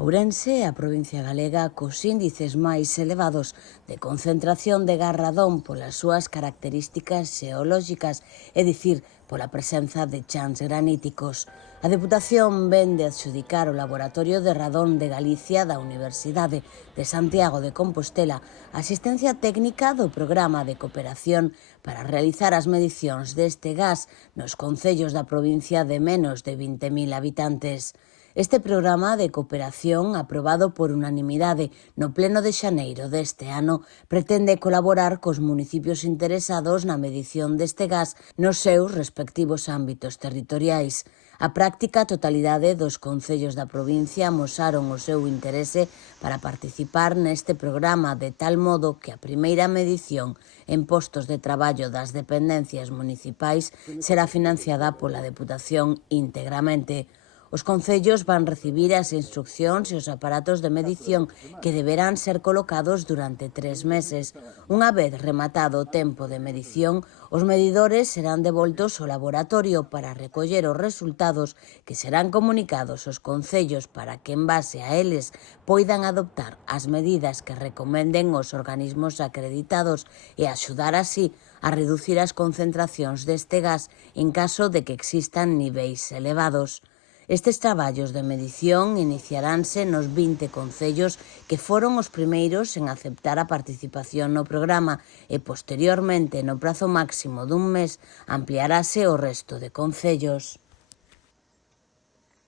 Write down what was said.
Ourense é a provincia galega cos índices máis elevados de concentración de gas radón polas súas características xeolóxicas, é dicir, pola presenza de chans graníticos. A Deputación vén de adxudicar o Laboratorio de Radón de Galicia da Universidade de Santiago de Compostela a asistencia técnica do Programa de Cooperación para realizar as medicións deste gas nos concellos da provincia de menos de 20.000 habitantes. Este programa de cooperación, aprobado por unanimidade no pleno de xaneiro deste ano, pretende colaborar cos municipios interesados na medición deste gas nos seus respectivos ámbitos territoriais. A práctica totalidade dos concellos da provincia amosaron o seu interese para participar neste programa, de tal modo que a primeira medición en postos de traballo das dependencias municipais será financiada pola Deputación íntegramente. Os concellos van recibir as instruccións e os aparatos de medición que deberán ser colocados durante 3 meses. Unha vez rematado o tempo de medición, os medidores serán devoltos ao laboratorio para recoller os resultados que serán comunicados aos concellos para que, en base a eles, poidan adoptar as medidas que recomenden os organismos acreditados e axudar así a reducir as concentracións deste gas en caso de que existan niveis elevados. Estes traballos de medición iniciaránse nos 20 concellos que foron os primeiros en aceptar a participación no programa e, posteriormente, no prazo máximo dun mes, ampliarase o resto de concellos.